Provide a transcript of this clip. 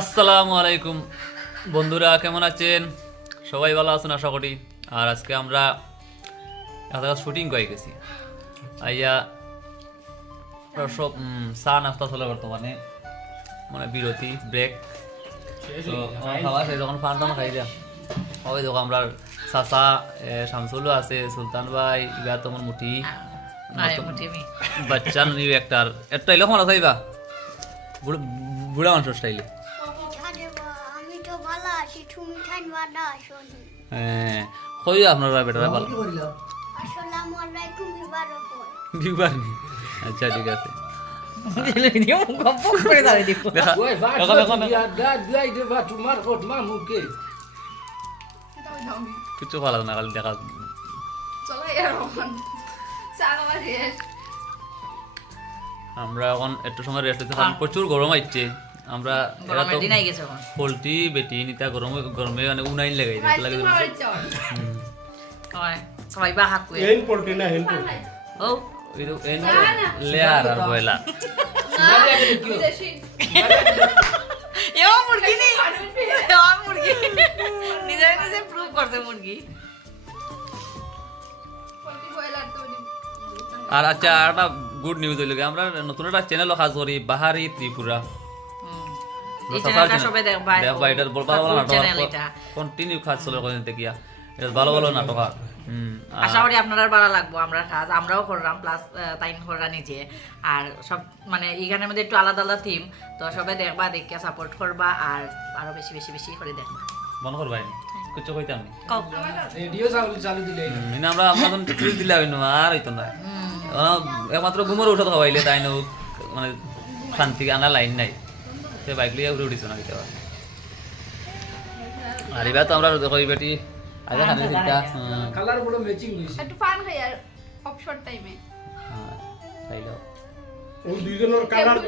আসসালামু আলাইকুম। বন্ধুরা কেমন আছেন? সবাই ভালো আছেন আশা করি। আর আজকে আমরা একটা শুটিং করে গেছি। আইয়া সব চা নাস্তা চলে বর্তমানে। মানে বিরতি ব্রেক তো খাওয়া শেষ যখন ফান টান খাই দিয়া ওই দেখো আমরা চাচা শামসুলও আছে সুলতান ভাই ইবা তোমার মুঠি। বাচ্চা নিউ একটার একটা এলো আমার চাইবা বুড়া মানুষ স্টাইলে হ্যাঁ কই আপনারা বেটারা ভালো। আসসালামু আলাইকুম ইবারকত বিবার আচ্ছা ঠিক আছে. কিছু ভালো না খালি দেখা আমরা এখন একটু সময় রেস্ট হচ্ছে কারণ প্রচুর গরম আইছে আমরা এরা তো পোলট্রি বেটি নিতা গরমে গরমে মানে উনাইন লাগাই দেয় লাগে সবাই বা হাক করে। হেন পোল্ট্রি না হেন ও। এন লেয়ার আর বয়লা এও মুরগি নেই এও মুরগি। নিজে নিজে প্রুভ মুরগি। আর আচ্ছা আর একটা গুড নিউজ হইল আমরা নতুন একটা চ্যানেল কাজ করি বাহারি ত্রিপুরা। কন্টিনিউ কাজ চলে কদিন থেকে ভালো ভালো নাটক আর আশা করি আপনারা ভালো লাগবো আমরা কাজ আমরাও করলাম প্লাস টাইম করা নিজে আর সব মানে এখানের মধ্যে একটু আলাদা আলাদা থিম তো সবাই দেখবা দেখে সাপোর্ট করবা আর আরও বেশি বেশি বেশি করে দেখবা মনে করবাই কিছু কইতাম রেডিও চালু চালু দিলে হুম, আমরা আমরা যখন ফ্রিজ দিলে হইনো আর হইতো না এখন একমাত্র ঘুমের ঔষধ খাওয়াইলে তাই মানে শান্তি আনা লাইন নাই সে বাইক লিয়ে উড়ে উঠিস না কেটে আর এবার তো আমরা দেখো এই বেটি আগে খানে চিন্তা কালারগুলো ম্যাচিং হইছে একটু ফান হয় আর অফশর টাইমে হ্যাঁ তাই দাও ওই দুইজনের কালার